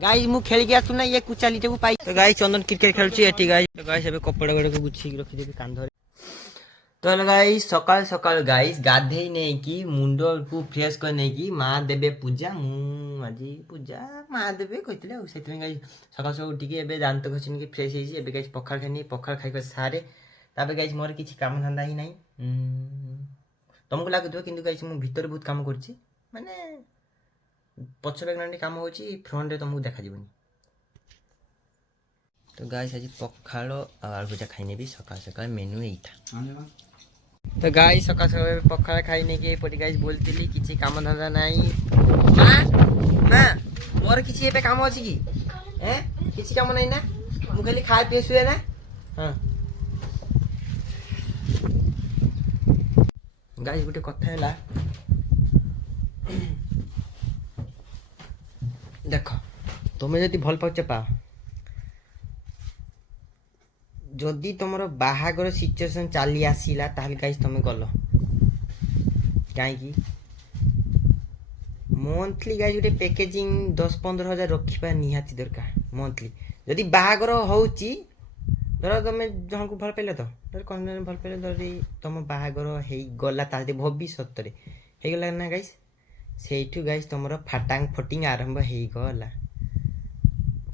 Guys मु खेल गया सुना ये कुचालीटे को पाई तो गाइस चंदन क्रिकेट खेलुची एटी गाइस तो गाइस एबे कपड़ा गडे को गुछी रखि देबी कांधरे तो गाइस सकाल सकाल गाइस गाधेई नै की मुंडो को फ्रेश कर नै की मां देबे पूजा मु आजी पूजा मां देबे कहितले सेति गाइस सकाल सकाल उठी के एबे दांत घसिन के फ्रेश हेजी एबे गाइस पखाल खानी पखाल खाइ के सारे ताबे गाइस मोर किछि काम धंदा ही नै तुमको लागुतो किंतु गाइस मु भीतर बहुत काम करछि माने पछ बैकग्राउंड काम होची फ्रंट रे तुमको देखा जीवनी तो गाइस आज पखाल आलू भजा खाइने भी सकाल सकाल मेनू एइथा तो गाइस सकाल सकाल पखाल खाइने के पटी गाइस बोलतिली किछि काम धंदा नाही हां मोर किछि एबे काम अछि की किछि काम नाही ना मु खाली खाय पे सुए ना हां गाइस गुटे कथा हैला देख तुम्हें जदि भल पाचे पा जदि तुम बाहागर सिचुएशन चली आसला ताहले गाइस तुम गल कहीं मंथली गाइस गोटे पैकेजिंग 10-15 हजार रखा निहाती दरकार मंथली जदि बाहागर होची धर तुम जहाँ को भल पाइल तो धर कौन भल पाइल धरी तुम बाहागर हो गला ताहले भविष्य हो गला ना गाइस सेठू गाइस तुम फाटांग फटिंग आरंभ हो गला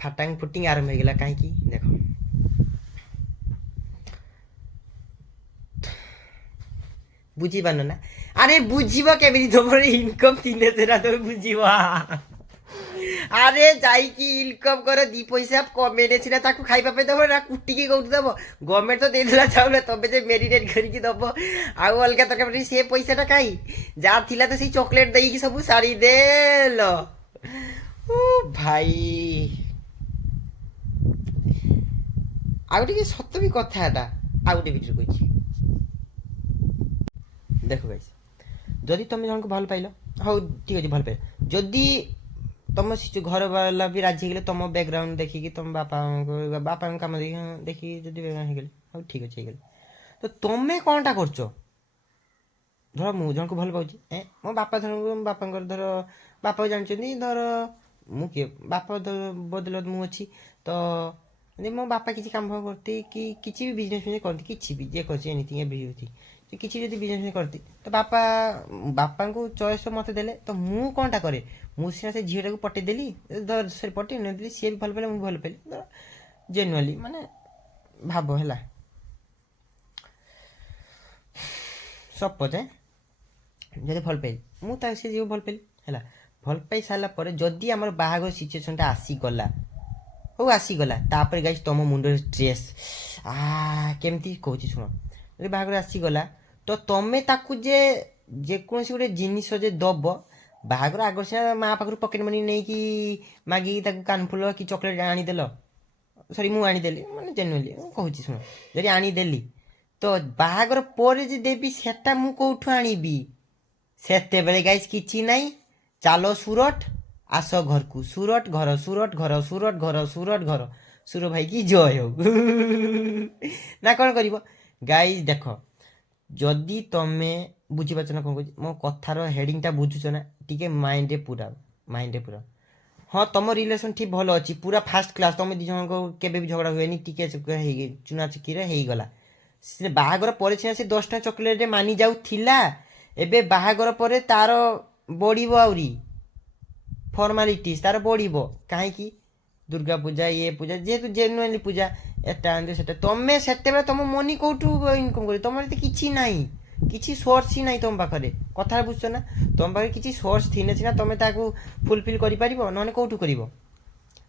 फाटांग फुटिंग आरंभ हो गला कहीं देख बुझी पान ना अरे बुझीब केबी तुम इनकम 3 तुम बुझीब अरे जाइकी इनकम कर 2 पैसा कमेने सिना ताकू खाइबा पे दबो ना कुटिकी कोउठ दबो गवर्नमेंट तो देला चाउला तबे जे मेरिनेट करके दबो आउ अलगा तक से पैसाटा काई जा थिला तो से चॉकलेट देई की सब साड़ी देलो ओ भाई आउटे सत्य भी कथाटा आउटे भितर कहिछि देखो गाइस जदि तुम जन को भल पाइल हो ठीक अछि भल पाइल जदि तुम घर वाला भी राजी गले तुम बैकग्राउंड देखिकी तुम बापा कम देखिकी जब बैकग्राउंड हो गले हाँ ठीक अच्छे हो तो तुम्हें कौनटा कर धर मु जन को भल पाऊँ मो बापा धर बापा धर बापा जानते धर मु किए बापा बदल मु अच्छी तो मो बापा किसी काम करती कि किसी भी बिजनेस करती किसी भी जे कर एनिथिंग किसी जब बिजनेस करती तो बापा बापा को चॉइस मत देले तो मु कौनटा करे मु सीना से झीटा को पटेदेली धर सरी पटे नदी सी भी भल पाइले मुझे भल पाइली जेनुअली माने भाव है सपोज जब भल पाइली मुझे भल पाइली है भल पाई सारा जदि आम बाहागर सिचुएसनटा आसीगला हो आसीगला तापर गाइस तुम मुंडे स्ट्रेस केमती कहूँ शुण जब बाहागर आसीगला तो तुम ताकू जेकोसी गोटे जिनिस जे दब बाहागर आगर सीना माँ पाखर पकेट मनी नहीं कि मागिकी कानफुल कि चॉकलेट आनीदेल सरी मु आनीदेली मैंने जेनुअली कहूँ शुण जब आनीदेली तो बाहागर पर देवी सेटा मु कौठू आनीबी सेते बेले गाइस किछि नाई चलो सूरत आस घर को सूरत घर सूरत घर सूरत घर सूरत घर सुर भाई की जय हो ना कौन कर गाइस देख जदि तुमे बुझीपार ना कौन कह मो कथार हेडिंगटा बुझुच ना टी माइंड पूरा हाँ तुम रिलेसन ठीक भल अच्छी पूरा फास्ट क्लास तुम दी जन को केबे भी झगड़ा हुए टिके चुना चुकी हो गला से बाहागर पर से 10टा चॉकलेट मानि जाउथिला एबे बाहागर पर तार बढ़िबो आउरी फॉर्मालिटीज तार बढ़िबो काहे दुर्गा पूजा ये पूजा जेहेतु जेनुअली पूजा एटा सेटा तुम से तुम मनी कौटू इनकम कर तुम किसी ना किसी सोर्स ही ना तुम पाखे कथा बुझ ना तुम पाखे किसी सोर्स थी सीना तुम फुलफिल कर कौटू कर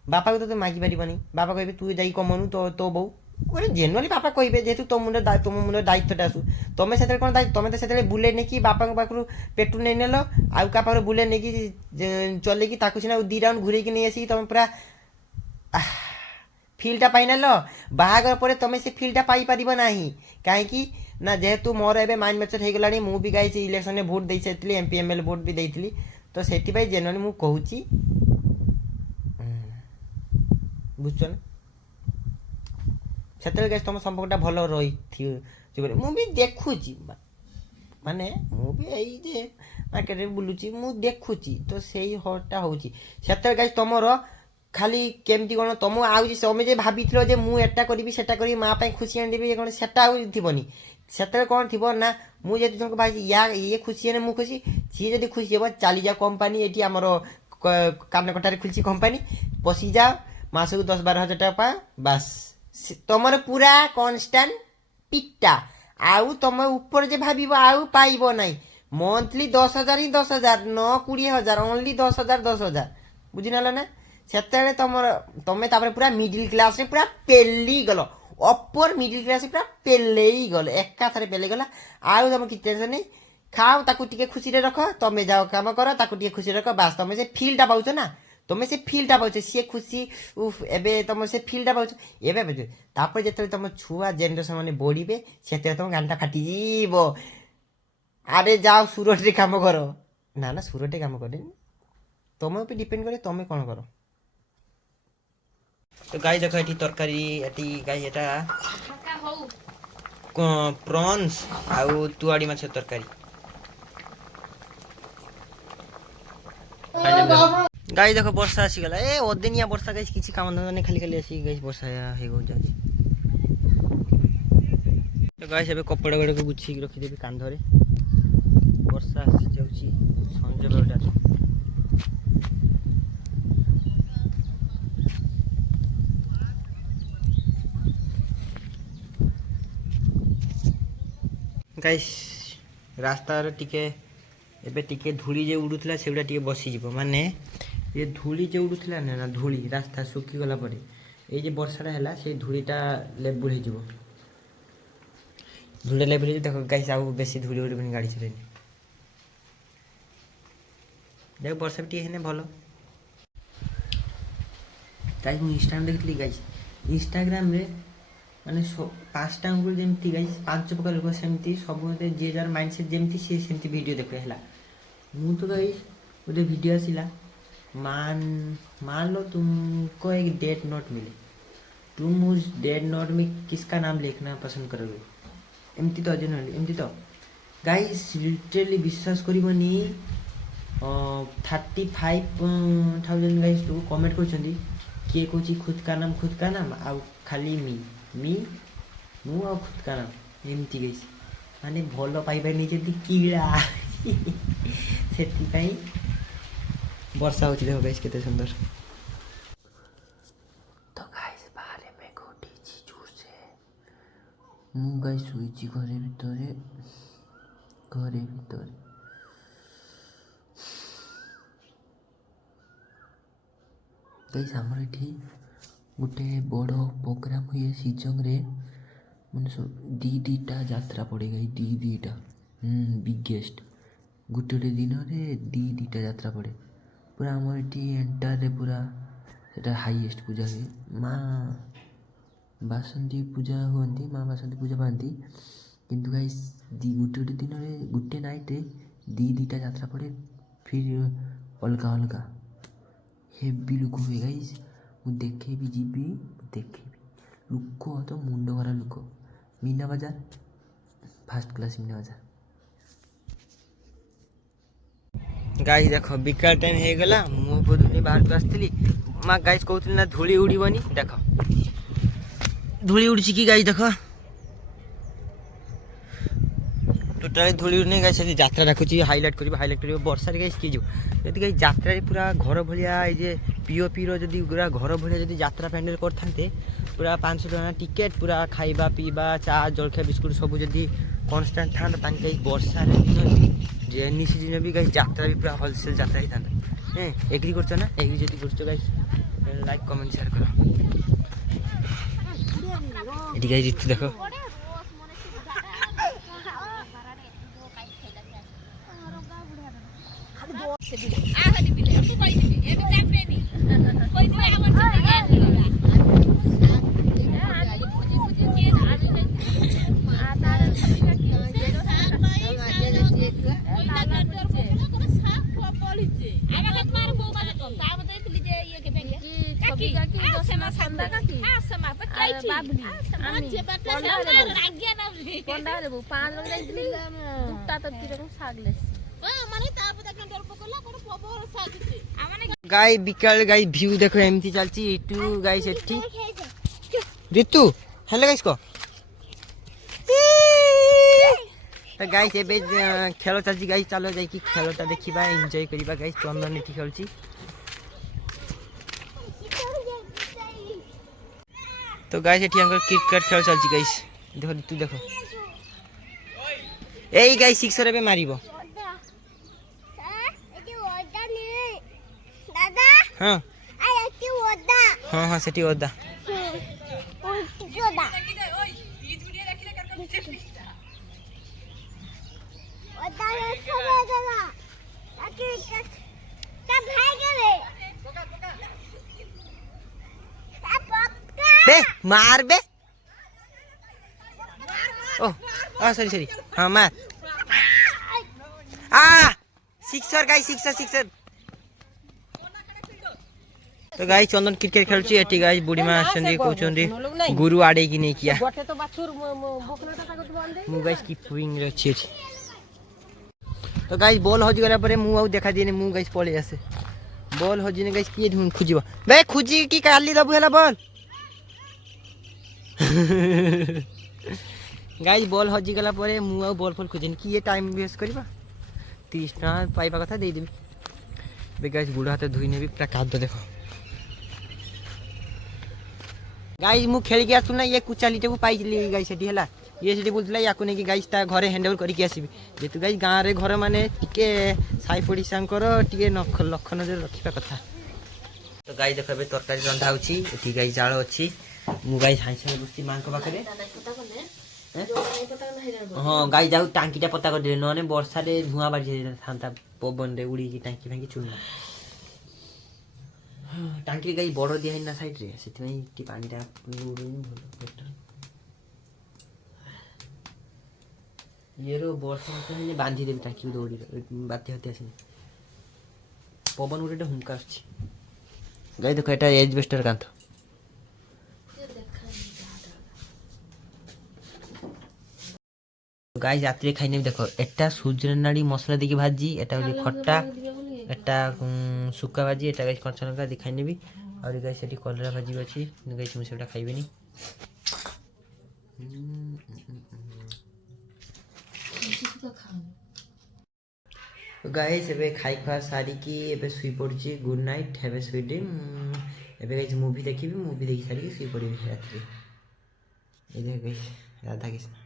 बापा को तो मागि पारनी बापा कहे तू जा कमनु तो बो गोटे जेनुअली बापा कहे जेहतु तुम मुंडे दायित्वटा आसू तुम से कौन तुम तो से बुले नहीं बापा पाखु पेट्रोल नहीं नेल आउ क्या पाखे बुले नहीं चलेकी सीना 2 राउंड घूरे नहीं आसिक तुम पूरा फिल्डटा पाई ना बाहागर पर तुम से फिल्डटा पाई पार ना कहीं ना जेहेतु मोर ए माइंड मैच्योर हो गला मु भी गाइस इलेक्शन में भोट दे सारी एमपी एमएलए भोट भी देती तो से जेनुअली मु कहूँ बुझ ना से गाइस तुम संपर्कटा भल रही मुझे देखुची माने मु भी ये मार्केट में बुलूची मु देखुची तो से हटा हो गाइस तुमर ଖାଲି କେମିତି କ'ଣ ତମ ଆଉ ତମେ ଯେ ଭାବିଥିଲ ଯେ ମୁଁ ଏଟା କରିବି ସେଟା କରିବି ମା ପାଇଁ ଖୁସି ଆଣିଦେବି କ'ଣ ସେଟା ଆଉ ଥିବନି। ସେତେବେଳେ କ'ଣ ଥିବ ନା ମୁଁ ଯଦି ଜଣକୁ ଭାବିଛି ଇଏ ଖୁସି ହେଲେ ମୁଁ ଖୁସି, ସିଏ ଯଦି ଖୁସି ହେବ ଚାଲିଯାଅ କମ୍ପାନୀ, ଏଠି ଆମର କାନକଟାରେ ଖୁଲିଛି କମ୍ପାନୀ, ପଶିଯାଅ ମାସକୁ 10-12 ହଜାର ଟଙ୍କା ପାଅ, ବାସ୍ ତମର ପୁରା କନଷ୍ଟାଣ୍ଟ ପିଟା। ଆଉ ତମେ ଉପରେ ଯେ ଭାବିବ ଆଉ ପାଇବ ନାହିଁ। ମନ୍ଥଲି 10,000 ହିଁ 10,000, ନ 20,000, ଓନ୍ଲି 10,000 10,000, ବୁଝିନେଲ ନା। ସେତେବେଳେ ତମେ ତାପରେ ପୁରା ମିଡିଲ କ୍ଲାସରେ ପୁରା ପେଲି ଗଲ, ଅପର ମିଡିଲ କ୍ଲାସରେ ପୁରା ପେଲେଇ ଗଲ, ଏକାଥରେ ପେଲେଇ ଗଲା। ଆଉ ତମେ କିଛି ଟେନସନ୍ ନାହିଁ, ଖାଅ ତାକୁ ଟିକେ ଖୁସିରେ ରଖ, ତମେ ଯାଅ କାମ କର ତାକୁ ଟିକେ ଖୁସିରେ ରଖ, ବାସ୍ ତମେ ସେ ଫିଲ୍ଟା ପାଉଛ ନା, ତମେ ସେ ଫିଲ୍ଟା ପାଉଛ, ସିଏ ଖୁସି ଏବେ ତମେ ସେ ଫିଲ୍ଟା ପାଉଛ ଏବେ ପାଉଛ। ତାପରେ ଯେତେବେଳେ ତମ ଛୁଆ ଜେନେରେସନ୍ ମାନେ ବଢ଼ିବେ ସେତେବେଳେ ତମ ଗାନଟା ଫାଟିଯିବ, ଆରେ ଯାଅ ସୁରଟରେ କାମ କର। ନା ନା ସୁରଟରେ କାମ କରେନି, ତମ ଉପରେ ଡିପେଣ୍ଡ କରେ ତମେ କ'ଣ କର। তো গাই দেখো এটি তরকারি, এটি গাই এটা প্রনস ଆଉ ତୁଆଡ଼ି ମାଛ ତରକାରୀ। ଗାଇ ଦେଖ ବର୍ଷା ଆସିଗଲା, ଏ ଅଦିନିଆ ବର୍ଷା ଗାଇଛି, କିଛି କାମ ଧନ୍ଦା ନାହିଁ, ଖାଲି ଖାଲି ଆସିକି ଗାଇଛି ବର୍ଷା ହେଇଯାଉଛି। ତ ଗାଇଛି ଏବେ କପଡ଼ା ଗୁଡ଼ାକ ଗୁଛିକି ରଖିଦେବି କାନ୍ଧରେ, ବର୍ଷା ଆସିଯାଉଛି ସଞ୍ଜ ବେଳଟା। ଗାଇସ୍ ରାସ୍ତାରେ ଟିକେ ଏବେ ଟିକେ ଧୂଳି ଯେ ଉଡ଼ୁଥିଲା ସେଗୁଡ଼ା ଟିକେ ବସିଯିବ, ମାନେ ଏ ଧୂଳି ଯେ ଉଡ଼ୁଥିଲା ନା ଧୂଳି ରାସ୍ତା ଶୁଖିଗଲା ପରେ ଏଇ ଯେ ବର୍ଷାଟା ହେଲା ସେଇ ଧୂଳିଟା ଲେବୁଲ୍ ହେଇଯିବ, ଧୂଳିଟା ଲେବୁଲ୍ ହେଇଯିବ। ଦେଖ ଗାଇସ୍ ଆଉ ବେଶୀ ଧୂଳି ଉଡ଼ିବନି ଗାଡ଼ି ଚଲେଇଲେ। ଦେଖ ବର୍ଷା ବି ଟିକେ ହେଲେ ଭଲ। ଗାଇସ୍ ମୁଁ ଇନଷ୍ଟାଗ୍ରାମ ଦେଖିଥିଲି, ଗାଇସ୍ ଇନଷ୍ଟାଗ୍ରାମରେ ମାନେ 5ଟା ଆଙ୍ଗୁଳି ଯେମିତି ଗାଇସ୍ 5 ପ୍ରକାର ଲୋକ ସେମିତି ସବୁ, ଯିଏ ଯାହାର ମାଇଣ୍ଡସେଟ୍ ଯେମିତି ସିଏ ସେମିତି ଭିଡ଼ିଓ ଦେଖେ ହେଲା। ମୁଁ ତ ଗାଇସ୍ ଗୋଟେ ଭିଡ଼ିଓ ଆସିଲା, मान लो तुमको एक डेट नोट मिले, तुम उस डेट नोट में किसका नाम लिखना पसंद करोगे, एमती तो एमती तो गाइस लिटरली विश्वास करिबनी 35,000 गाइस तो कमेंट कर किए कौच खुद का नाम आउ खाली मी मु आ खुद का नाम एमती गाइस, माने भल पाइबा नहीं किड़ा से वर्षा हो गाइस केते सुंदर। तो गाइस बाहर में गोटी जोर से मु गाइस सुईची घरे भितरे गाइस हमर एठी गोटे बड़ प्रोग्राम हुए सिजंग रे, माने दीटा यात्रा पड़े गई, दीटा बिगेस्ट गोटे दिन रे दीटा यात्रा पड़े पूरा आम ये एंटार पूरा सेटा हाईएस्ट पूजा हुए, माँ बासंती पूजा हुई, माँ बासंती पूजा पाती, किंतु गाइस गोटे दिन में गोटे नाइट रे दीटा यात्रा पड़े, फिर अलग अलग हेवी लुक हुए गाइस। मुझे देखे भी जीवी लुक तो मुंड भरा लुक, मीना बाजार फास्ट क्लास मीना बाजार। गाइस देख बिकाल टाइम हो गला, मु बुधुनी बाहर को आसती माँ गाइस कहती ना धूली उड़ीबनी, देख धूली उड़ी कि गाइस देख टोटाली धूली उड़नी गाइस। यात्रा रखुची हाइलाइट कर वर्षा गाइस किए जब गाइस यात्रा पूरा घर भाया ये पीओपी री पूरा घर भाया जब यात्रा पैंडल करते पूरा 500 टका टिकेट, पूरा खाइबा पीवा चा जलखिया बिस्कुट सब जदि कन्स्टाट था वर्षा दिन रेनी सीजन भी गाइस यात्रा भी पूरा होलसेल यात्रा ही था। एग्री कर ना, एग्री जदि कर गाइस लाइक कमेंट शेयर कर। ये गाइस ऋतु देखो गाई बिकाल गाई व्यू देखो एमती चलती इटू गाई सेठी ऋतु हेलो गाइस को तो गाइस एबे खेल चलती गाइस चलो जाई कि खेलटा देखिबा एन्जॉय करिबा गाइस चंदन एठी खेलची तो गाइस एठी अंकर क्रिकेट खेल चलची गाइस देखो ऋतु देखो एई गाइस सिक्सर एबे मारिबो हाँ हाँ हाँ सेठी ओदा बे मार बे ओ सॉरी सॉरी हाँ मार सिक्सर गाइस सिक्सर तो गाइस चंदन क्रिकेट खेलुची एठी गाइस बुढ़ी मां आछंदी कहउचंदी गुरु आडे की नहीं किया गोटे तो बाछुर बोकनाटा ताको बांधे मु गाइस कीपिंग रे छी तो गाइस बॉल हजि गला परे मु आउ देखा दिने मु गाइस पळे आसे बॉल हजिने गाइस किए ढूंढ खुजिबो बे खुजी की काली दबु हला बॉल गाइस बॉल हजि गला परे मु आउ बॉल फॉल खुजिन की ये टाइम वेस्ट करबा 30 टा पाइबा कथा दे देबी बे गाइस गुड़ हाथ धुई नेबी पूरा काद देखो गाइस मु खेल के आसुना ये कुचालीटे को पाइली गाइस सेठी हला ये सेठी बोलथिला याकु ने कि गाइस ता घरे हैंडओवर करी के आसीबी जेतु गाइस गां रे घर माने टिके साई पड़ीसांकर टिके लख नजर रखिबा कथा तो गाइस देखो बे तरकारी रंधा होची एठी गाइस जाळ अछि मु गाइस हाइसे गुस्ती मांको पाखरे हां गाइस जाऊ टांकीटा पता कर देले नने वर्षा रे धुआ बाजी थांता पवन रे उड़ी की टांकी भांगी चुना टांकी गाई बड़ दिया ना साइड रे सेति टी पानीटा उडुनी भलो बेटर येरो वर्षा से बांधी देबी टांकी दौड़ी बाते होते आसे पवन उडे हुंका आछि गाई देखो एटा एजबेस्टर कांथ गाइस रात्रि खाइने देखो एटा सूर्यनाड़ी मसला देके भाजी एटा होली खट्टा एटा सुक्का भाजी एटा गाइस कच्चा लंका दिखाइ नेबी और गाइस एटी कलरा भाजी अछि गाइस मु सेटा खाइबेनी गाइस एबे खाइ खा सारी की एबे सुई पड़ची good night have a sweet dream एबे गाइस मूवी देखिबी मूवी देखि सारी सुई पड़िबी रात्रि ए देख गाइस राधा कृष्ण